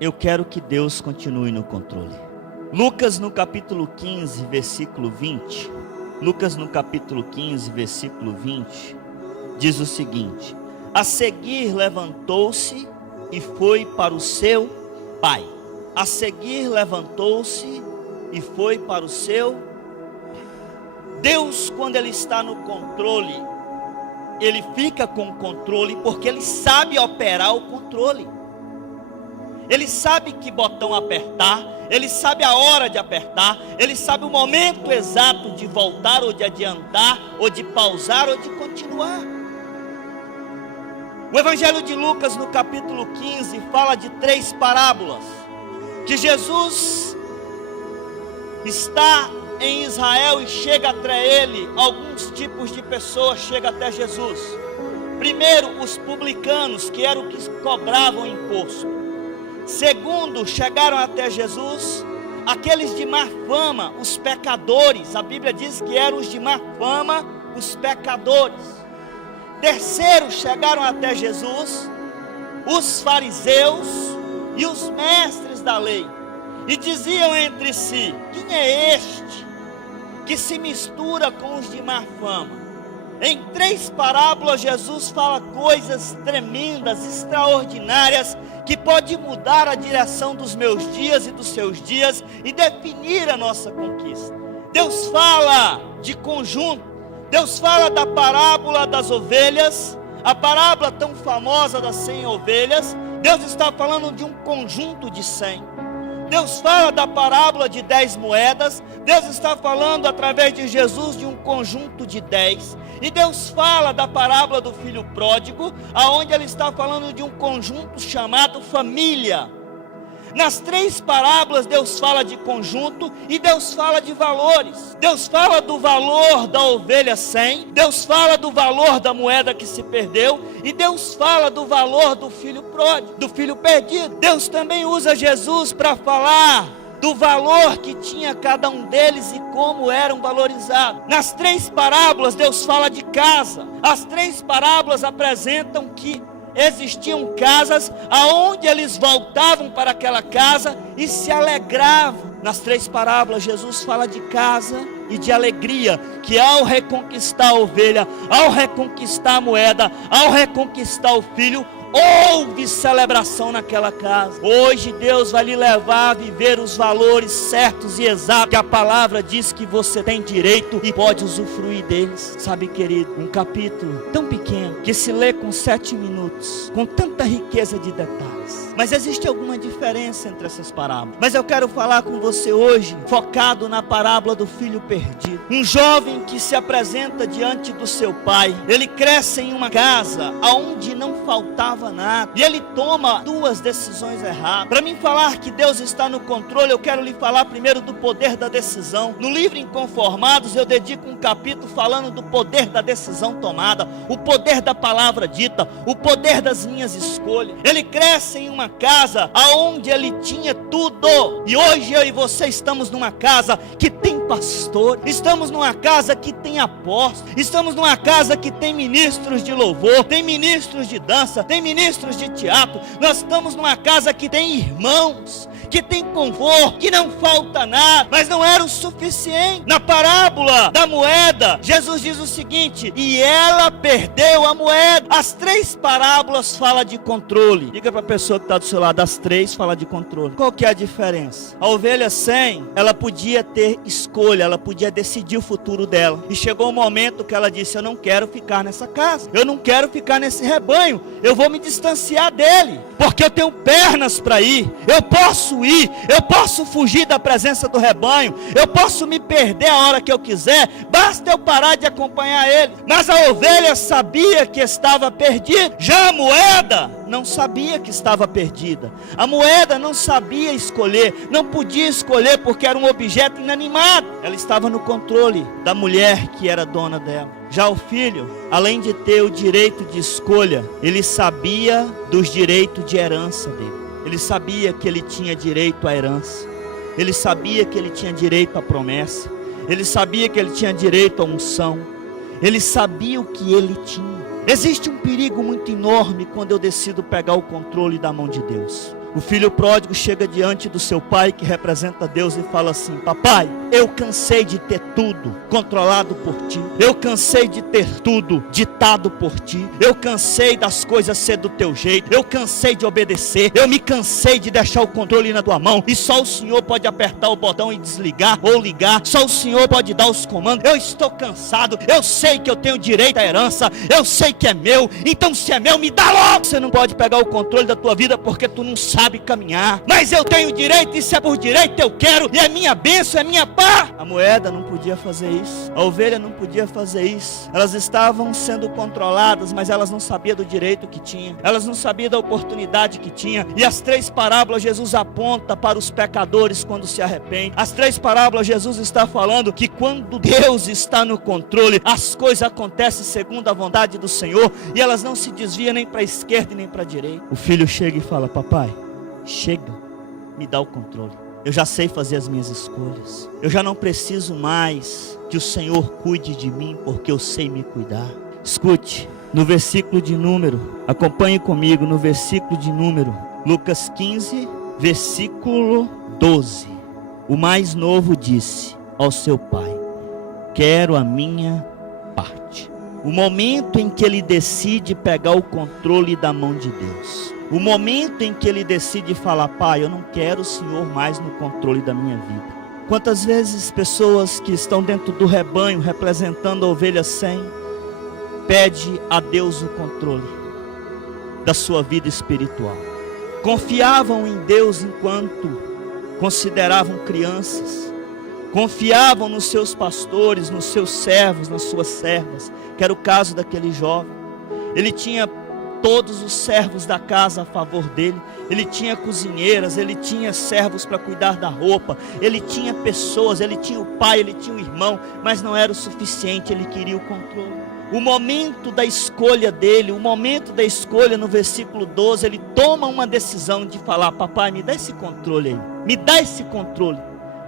eu quero que Deus continue no controle. Lucas no capítulo 15, versículo 20. Lucas no capítulo 15, versículo 20, diz o seguinte: a seguir levantou-se e foi para o seu pai. A seguir levantou-se e foi para o seu pai. Deus, quando Ele está no controle, Ele fica com o controle porque Ele sabe operar o controle. Ele sabe que botão apertar, Ele sabe a hora de apertar, Ele sabe o momento exato de voltar ou de adiantar, ou de pausar ou de continuar. O Evangelho de Lucas no capítulo 15 fala de 3 parábolas, que Jesus está em Israel e chega até ele, alguns tipos de pessoas chegam até Jesus. Primeiro, os publicanos, que eram os que cobravam imposto. Segundo, chegaram até Jesus aqueles de má fama, os pecadores. A Bíblia diz que eram os de má fama, os pecadores. Terceiro, chegaram até Jesus os fariseus e os mestres da lei, e diziam entre si: quem é este que se mistura com os de má fama? Em 3 parábolas Jesus fala coisas tremendas, extraordinárias, que pode mudar a direção dos meus dias e dos seus dias e definir a nossa conquista. Deus fala de conjunto. Deus fala da parábola das ovelhas, a parábola tão famosa das 100 ovelhas. Deus está falando de um conjunto de 100. Deus fala da parábola de 10 moedas. Deus está falando através de Jesus de um conjunto de 10. E Deus fala da parábola do filho pródigo, aonde Ele está falando de um conjunto chamado família. Nas 3 parábolas Deus fala de conjunto e Deus fala de valores. Deus fala do valor da ovelha 100, Deus fala do valor da moeda que se perdeu, e Deus fala do valor do filho pródigo, do filho perdido. Deus também usa Jesus para falar do valor que tinha cada um deles e como eram valorizados. Nas 3 parábolas Deus fala de casa. As 3 parábolas apresentam que existiam casas aonde eles voltavam para aquela casa e se alegravam. Nas 3 parábolas Jesus fala de casa e de alegria, que ao reconquistar a ovelha, ao reconquistar a moeda, ao reconquistar o filho, houve celebração naquela casa. Hoje Deus vai lhe levar a viver os valores certos e exatos que a palavra diz que você tem direito e pode usufruir deles. Sabe, querido, um capítulo tão pequeno que se lê com 7 minutos, com tanta riqueza de detalhes. Mas existe alguma diferença entre essas parábolas. Mas eu quero falar com você hoje, focado na parábola do filho perdido. Um jovem que se apresenta diante do seu pai. Ele cresce em uma casa onde não faltava nada, e ele toma 2 decisões erradas. Para mim falar que Deus está no controle, eu quero lhe falar primeiro do poder da decisão. No livro Inconformados eu dedico um capítulo falando do poder da decisão tomada, o poder da palavra dita, o poder das minhas escolhas. Ele cresce em uma casa aonde ele tinha tudo, e hoje eu e você estamos numa casa que tem pastor, estamos numa casa que tem apóstolos, estamos numa casa que tem ministros de louvor, tem ministros de dança, tem ministros de teatro. Nós estamos numa casa que tem irmãos, que tem conforto, que não falta nada. Mas não era o suficiente. Na parábola da moeda, Jesus diz o seguinte: e ela perdeu a moeda. As 3 parábolas falam de controle. Diga para a pessoa que está do seu lado: as 3 falam de controle. Qual que é a diferença? A ovelha 100, ela podia ter escolha, ela podia decidir o futuro dela. E chegou um momento que ela disse: eu não quero ficar nessa casa, eu não quero ficar nesse rebanho, eu vou me distanciar dele, porque eu tenho pernas para ir, eu posso ir, eu posso fugir da presença do rebanho, eu posso me perder a hora que eu quiser, basta eu parar de acompanhar ele. Mas a ovelha sabia que estava perdida, já a moeda não sabia que estava perdida. A moeda não sabia escolher, não podia escolher porque era um objeto inanimado. Ela estava no controle da mulher que era dona dela. Já o filho, além de ter o direito de escolha, ele sabia dos direitos de herança dele. Ele sabia que ele tinha direito à herança. Ele sabia que ele tinha direito à promessa. Ele sabia que ele tinha direito à unção. Ele sabia o que ele tinha. Existe um perigo muito enorme quando eu decido pegar o controle da mão de Deus. O filho pródigo chega diante do seu pai, que representa Deus, e fala assim: papai, eu cansei de ter tudo controlado por ti. Eu cansei de ter tudo ditado por ti. Eu cansei das coisas ser do teu jeito. Eu cansei de obedecer. Eu me cansei de deixar o controle na tua mão. E só o Senhor pode apertar o botão e desligar ou ligar. Só o Senhor pode dar os comandos. Eu estou cansado. Eu sei que eu tenho direito à herança. Eu sei que é meu. Então se é meu, me dá logo. Você não pode pegar o controle da tua vida porque tu não sabe caminhar. Mas eu tenho direito, e se é por direito eu quero. E é minha bênção, é minha paz. A moeda não podia fazer isso. A ovelha não podia fazer isso. Elas estavam sendo controladas, mas elas não sabiam do direito que tinha. Elas não sabiam da oportunidade que tinha. E as 3 parábolas Jesus aponta para os pecadores quando se arrependem. As 3 parábolas Jesus está falando que quando Deus está no controle, as coisas acontecem segundo a vontade do Senhor, e elas não se desviam nem para a esquerda e nem para a direita. O filho chega e fala: papai, chega, me dá o controle. Eu já sei fazer as minhas escolhas. Eu já não preciso mais que o Senhor cuide de mim, porque eu sei me cuidar. Escute, no versículo de número, acompanhe comigo no versículo de número, Lucas 15, versículo 12. O mais novo disse ao seu pai: quero a minha parte. O momento em que ele decide pegar o controle da mão de Deus. O momento em que ele decide falar: pai, eu não quero o Senhor mais no controle da minha vida. Quantas vezes pessoas que estão dentro do rebanho, representando a ovelha 100, pede a Deus o controle da sua vida espiritual. Confiavam em Deus enquanto consideravam crianças. Confiavam nos seus pastores, nos seus servos, nas suas servas, que era o caso daquele jovem. Ele tinha todos os servos da casa a favor dele. Ele tinha cozinheiras, ele tinha servos para cuidar da roupa, ele tinha pessoas, ele tinha o pai, ele tinha o irmão, mas não era o suficiente, ele queria o controle. O momento da escolha dele, o momento da escolha no versículo 12, ele toma uma decisão de falar: papai, me dá esse controle aí, me dá esse controle,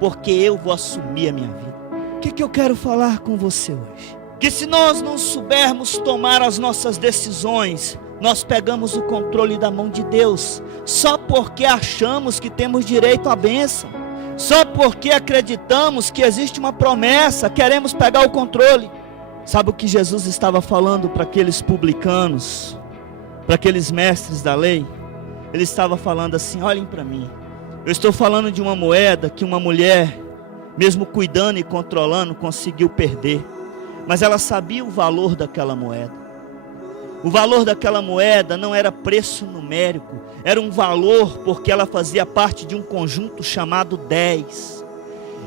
porque eu vou assumir a minha vida. O que eu quero falar com você hoje? Que se nós não soubermos tomar as nossas decisões, nós pegamos o controle da mão de Deus, só porque achamos que temos direito à bênção, só porque acreditamos que existe uma promessa, queremos pegar o controle. Sabe o que Jesus estava falando para aqueles publicanos, para aqueles mestres da lei? Ele estava falando assim: olhem para mim, eu estou falando de uma moeda que uma mulher, mesmo cuidando e controlando, conseguiu perder, mas ela sabia o valor daquela moeda. O valor daquela moeda não era preço numérico, era um valor porque ela fazia parte de um conjunto chamado 10.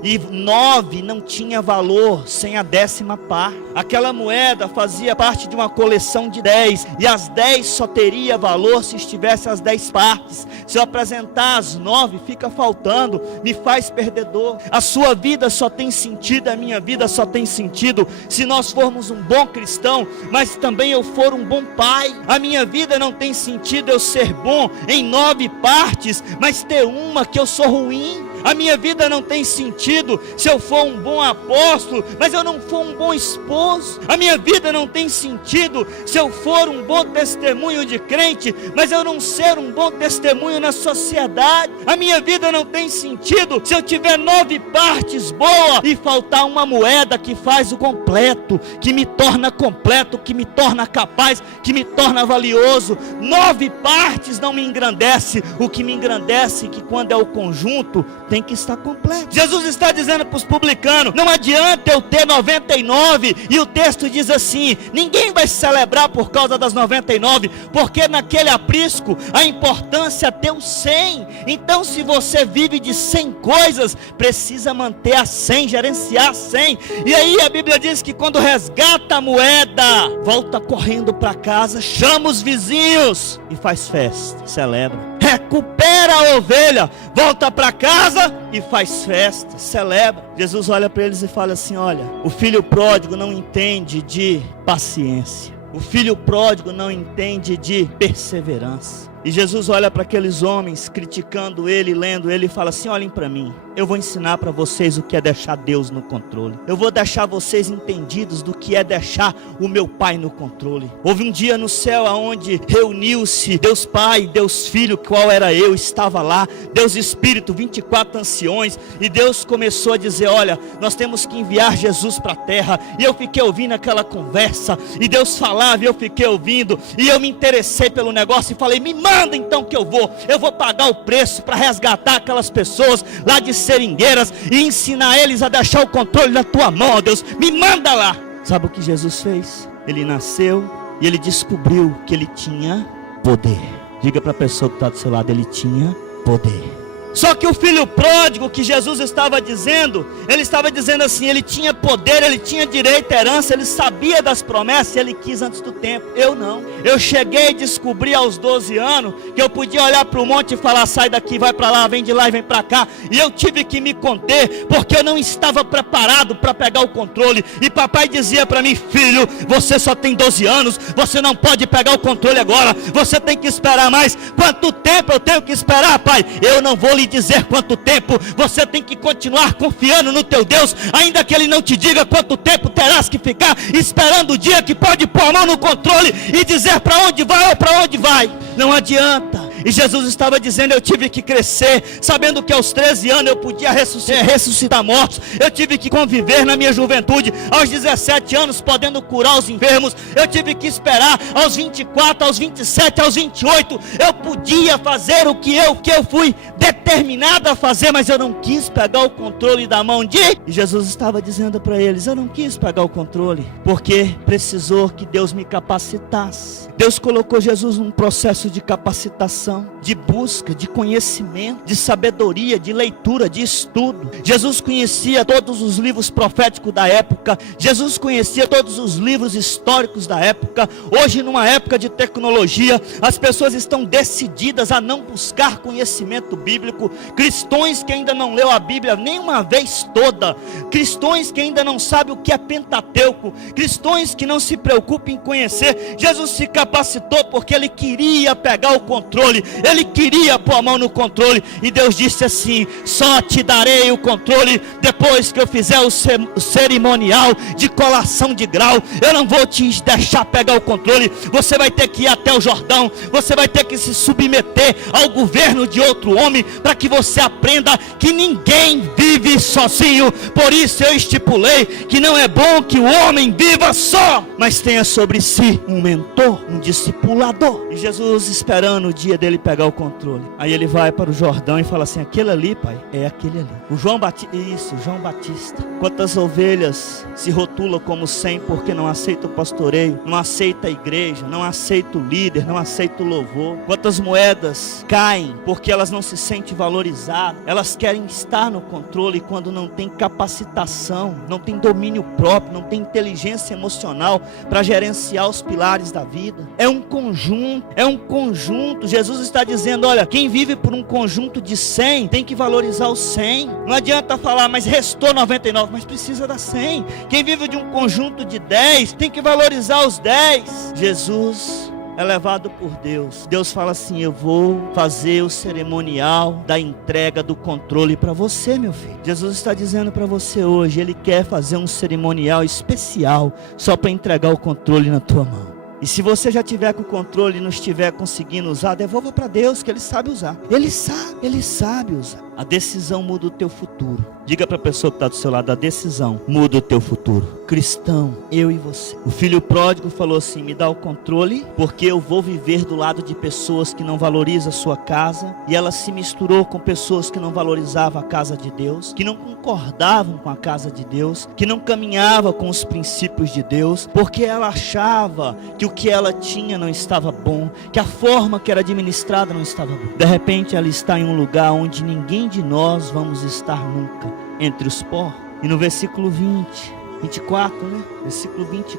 E 9 não tinha valor sem a 10ª parte. Aquela moeda fazia parte de uma coleção de 10, e as 10 só teria valor se estivesse as 10 partes. Se eu apresentar as 9, fica faltando, me faz perdedor. A sua vida só tem sentido, a minha vida só tem sentido se nós formos um bom cristão, mas também eu for um bom pai. A minha vida não tem sentido eu ser bom em 9 partes, mas ter uma que eu sou ruim. A minha vida não tem sentido se eu for um bom apóstolo, mas eu não for um bom esposo. A minha vida não tem sentido se eu for um bom testemunho de crente, mas eu não ser um bom testemunho na sociedade. A minha vida não tem sentido se eu tiver 9 partes boas e faltar uma moeda que faz o completo, que me torna completo, que me torna capaz, que me torna valioso. 9 partes não me engrandece. O que me engrandece é que quando é o conjunto, tem que estar completo. Jesus está dizendo para os publicanos: não adianta eu ter 99, e o texto diz assim: ninguém vai celebrar por causa das 99, porque naquele aprisco a importância é ter o 100. Então se você vive de 100 coisas, precisa manter a 100, gerenciar a 100. E aí a Bíblia diz que quando resgata a moeda, volta correndo para casa, chama os vizinhos e faz festa, celebra. Recupera a ovelha, volta para casa e faz festa, celebra. Jesus olha para eles e fala assim: olha, o filho pródigo não entende de paciência, o filho pródigo não entende de perseverança. E Jesus olha para aqueles homens criticando ele, lendo ele, e fala assim: olhem para mim, eu vou ensinar para vocês o que é deixar Deus no controle. Eu vou deixar vocês entendidos do que é deixar o meu Pai no controle. Houve um dia no céu onde reuniu-se Deus Pai, Deus Filho, qual era eu, estava lá, Deus Espírito, 24 anciões, e Deus começou a dizer, olha, nós temos que enviar Jesus para a terra. E eu fiquei ouvindo aquela conversa, e Deus falava, e eu fiquei ouvindo, e eu me interessei pelo negócio, e falei, me manda então que eu vou pagar o preço para resgatar aquelas pessoas lá de Seringueiras, e ensinar eles a deixar o controle na tua mão, Deus, me manda lá. Sabe o que Jesus fez? Ele nasceu, e ele descobriu que ele tinha poder. Diga para a pessoa que está do seu lado, ele tinha poder. Só que o filho pródigo que Jesus estava dizendo, ele estava dizendo assim, ele tinha poder, ele tinha direito à herança, ele sabia das promessas, ele quis antes do tempo. Eu não. Eu cheguei e descobri aos 12 anos que eu podia olhar para o monte e falar, sai daqui, vai para lá, vem de lá e vem para cá. E eu tive que me conter, porque eu não estava preparado para pegar o controle. E papai dizia para mim, filho, você só tem 12 anos, você não pode pegar o controle agora, você tem que esperar mais. Quanto tempo eu tenho que esperar, pai? Eu não vou lhe dizer quanto tempo, você tem que continuar confiando no teu Deus, ainda que Ele não te diga quanto tempo terás que ficar esperando o dia que pode pôr a mão no controle e dizer para onde vai ou para onde vai. Não adianta. E Jesus estava dizendo, eu tive que crescer, sabendo que aos 13 anos eu podia ressuscitar mortos. Eu tive que conviver na minha juventude, aos 17 anos podendo curar os enfermos. Eu tive que esperar aos 24, aos 27, aos 28. Eu podia fazer o que eu fui determinado a fazer, mas eu não quis pegar o controle da mão de... E Jesus estava dizendo para eles, eu não quis pegar o controle, porque precisou que Deus me capacitasse. Deus colocou Jesus num processo de capacitação, de busca, de conhecimento, de sabedoria, de leitura, de estudo. Jesus conhecia todos os livros proféticos da época, Jesus conhecia todos os livros históricos da época. Hoje, numa época de tecnologia, as pessoas estão decididas a não buscar conhecimento bíblico. Cristãos que ainda não leu a Bíblia nem uma vez toda, cristãos que ainda não sabem o que é Pentateuco, cristãos que não se preocupam em conhecer. Jesus se capacitou porque Ele queria pegar o controle, Ele queria pôr a mão no controle. E Deus disse assim, só te darei o controle depois que eu fizer o cerimonial de colação de grau. Eu não vou te deixar pegar o controle. Você vai ter que ir até o Jordão, você vai ter que se submeter ao governo de outro homem, para que você aprenda que ninguém vive sozinho. Por isso eu estipulei que não é bom que o homem viva só, mas tenha sobre si um mentor, um discipulador. E Jesus esperando o dia dele pegar o controle. Aí ele vai para o Jordão e fala assim, aquele ali, pai, é aquele ali. O João Batista, isso, João Batista. Quantas ovelhas se rotulam como 100 porque não aceita o pastoreio, não aceita a igreja, não aceita o líder, não aceita o louvor. Quantas moedas caem porque elas não se sentem valorizadas, elas querem estar no controle quando não tem capacitação, não tem domínio próprio, não tem inteligência emocional para gerenciar os pilares da vida. É um conjunto. Jesus está dizendo, olha, quem vive por um conjunto de 100 tem que valorizar os 100. Não adianta falar, mas restou 99, mas precisa dar 100. Quem vive de um conjunto de 10 tem que valorizar os 10. Jesus é levado por Deus. Deus fala assim, eu vou fazer o cerimonial da entrega do controle para você, meu filho. Jesus está dizendo para você hoje, Ele quer fazer um cerimonial especial só para entregar o controle na tua mão. E se você já tiver com o controle e não estiver conseguindo usar, devolva para Deus, que Ele sabe usar. Ele sabe usar. A decisão muda o teu futuro. Diga para a pessoa que está do seu lado, a decisão muda o teu futuro. Cristão, eu e você. O filho pródigo falou assim, me dá o controle, porque eu vou viver do lado de pessoas que não valorizam a sua casa. E ela se misturou com pessoas que não valorizavam a casa de Deus, que não concordavam com a casa de Deus, que não caminhavam com os princípios de Deus, porque ela achava que o que ela tinha não estava bom, que a forma que era administrada não estava boa. De repente ela está em um lugar onde ninguém de nós vamos estar nunca, entre os porcos. E no versículo 24, né? Versículo 20,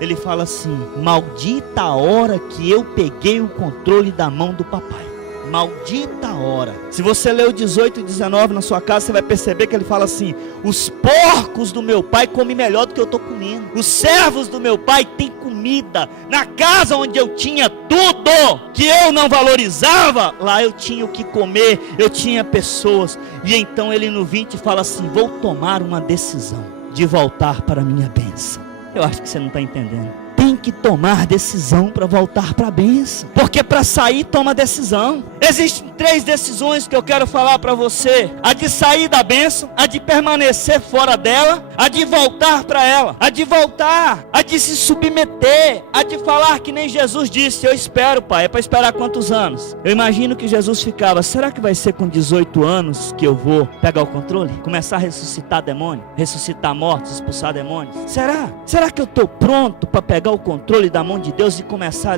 ele fala assim, maldita a hora que eu peguei o controle da mão do papai. maldita hora. Se você ler o 18 e 19 na sua casa, você vai perceber que ele fala assim: os porcos do meu pai comem melhor do que eu estou comendo. Os servos do meu pai têm comida. Na casa onde eu tinha tudo que eu não valorizava, lá eu tinha o que comer, eu tinha pessoas. E então ele no 20 fala assim: vou tomar uma decisão de voltar para a minha bênção. Eu acho que você não está entendendo. Tem que tomar decisão para voltar para a bênção, porque para sair toma decisão. Existem 3 decisões que eu quero falar para você: a de sair da bênção, a de permanecer fora dela, a de voltar para ela, a de voltar, a de se submeter, a de falar que nem Jesus disse: eu espero, Pai. É para esperar quantos anos? Eu imagino que Jesus ficava: será que vai ser com 18 anos que eu vou pegar o controle? Começar a ressuscitar demônio, ressuscitar mortos, expulsar demônios? Será que eu estou pronto para pegar o controle da mão de Deus e começar a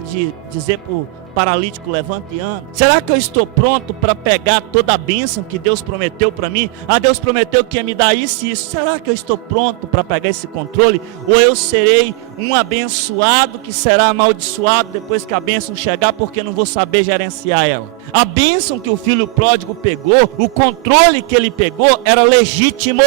dizer para o paralítico: levante e anda? Será que eu estou pronto para pegar toda a bênção que Deus prometeu para mim? Deus prometeu que ia me dar isso e isso. Será que eu estou pronto para pegar esse controle? Ou eu serei um abençoado que será amaldiçoado depois que a bênção chegar, porque não vou saber gerenciar ela? A bênção que o filho pródigo pegou, o controle que ele pegou era legítimo,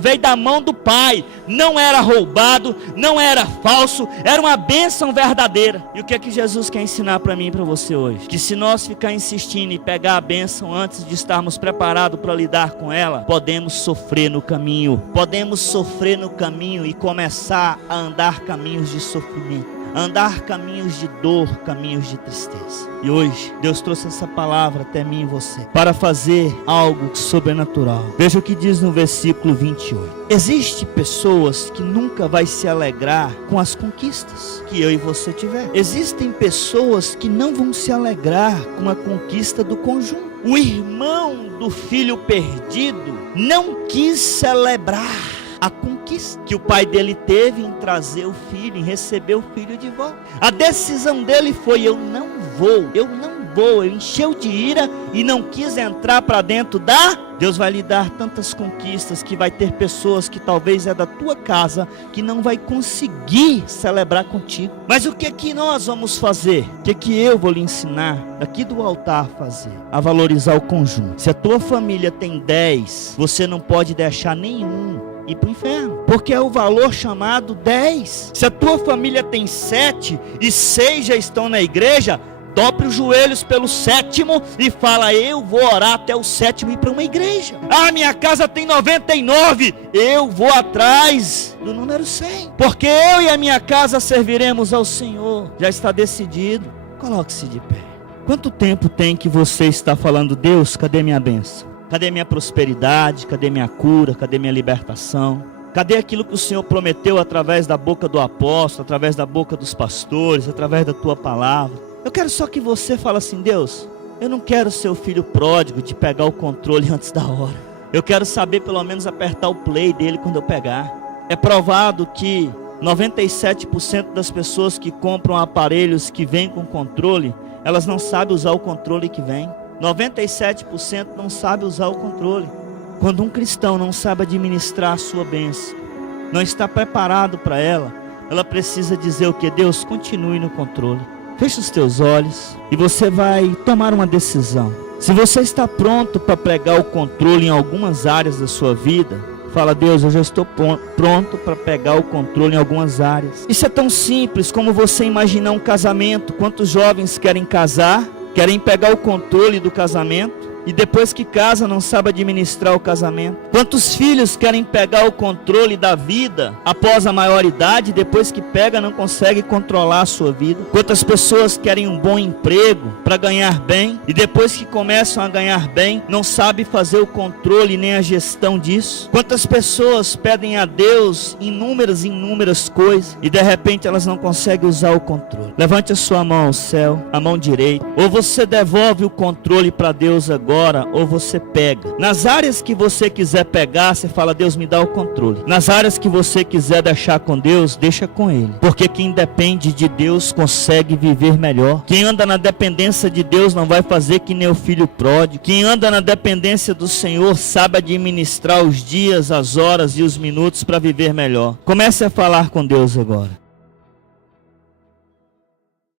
veio da mão do pai, não era roubado, não era falso, era uma bênção verdadeira. E o que é que Jesus quer ensinar para mim e para você hoje? Que se nós ficar insistindo em pegar a bênção antes de estarmos preparados para lidar com ela, podemos sofrer no caminho e começar a andar caminhos de sofrimento, andar caminhos de dor, caminhos de tristeza. E hoje Deus trouxe essa palavra até mim e você para fazer algo sobrenatural. Veja o que diz no versículo 28. Existem pessoas que nunca vai se alegrar com as conquistas que eu e você tiver. Existem pessoas que não vão se alegrar com a conquista do conjunto. O irmão do filho perdido não quis celebrar a conquista que o pai dele teve em trazer o filho, em receber o filho de volta. A decisão dele foi: eu não vou. Ele encheu de ira e não quis entrar para dentro da... Deus vai lhe dar tantas conquistas que vai ter pessoas que talvez é da tua casa que não vai conseguir celebrar contigo. Mas o que é que nós vamos fazer? O que é que eu vou lhe ensinar aqui do altar a fazer? A valorizar o conjunto. Se a tua família tem 10, você não pode deixar nenhum ir para o inferno, porque é o valor chamado 10. Se a tua família tem 7 e 6 já estão na igreja, dobre os joelhos pelo 7º e fala: eu vou orar até o 7º e ir para uma igreja. Minha casa tem 99, eu vou atrás do número 100, porque eu e a minha casa serviremos ao Senhor. Já está decidido. Coloque-se de pé. Quanto tempo tem que você está falando: Deus, cadê minha bênção? Cadê minha prosperidade? Cadê minha cura? Cadê minha libertação? Cadê aquilo que o Senhor prometeu através da boca do apóstolo, através da boca dos pastores, através da tua palavra? Eu quero só que você fale assim: Deus, eu não quero ser o filho pródigo de pegar o controle antes da hora. Eu quero saber pelo menos apertar o play dele quando eu pegar. É provado que 97% das pessoas que compram aparelhos que vêm com controle, elas não sabem usar o controle que vem. 97% não sabe usar o controle. Quando um cristão não sabe administrar a sua bênção, não está preparado para ela, ela precisa dizer o que? Deus, continue no controle. Feche os teus olhos e você vai tomar uma decisão. Se você está pronto para pegar o controle em algumas áreas da sua vida, fala: Deus, eu já estou pronto para pegar o controle em algumas áreas. Isso é tão simples como você imaginar um casamento. Quantos jovens querem casar? Querem pegar o controle do casamento e depois que casa não sabe administrar o casamento. Quantos filhos querem pegar o controle da vida após a maioridade e depois que pega não consegue controlar a sua vida? Quantas pessoas querem um bom emprego para ganhar bem e depois que começam a ganhar bem não sabe fazer o controle nem a gestão disso? Quantas pessoas pedem a Deus inúmeras coisas e de repente elas não conseguem usar o controle? Levante a sua mão ao céu, a mão direita. Ou você devolve o controle para Deus agora, ou você pega. Nas áreas que você quiser pegar, você fala: Deus, me dá o controle. Nas áreas que você quiser deixar com Deus, deixa com Ele. Porque quem depende de Deus consegue viver melhor. Quem anda na dependência de Deus não vai fazer que nem o filho pródigo. Quem anda na dependência do Senhor sabe administrar os dias, as horas e os minutos para viver melhor. Comece a falar com Deus agora.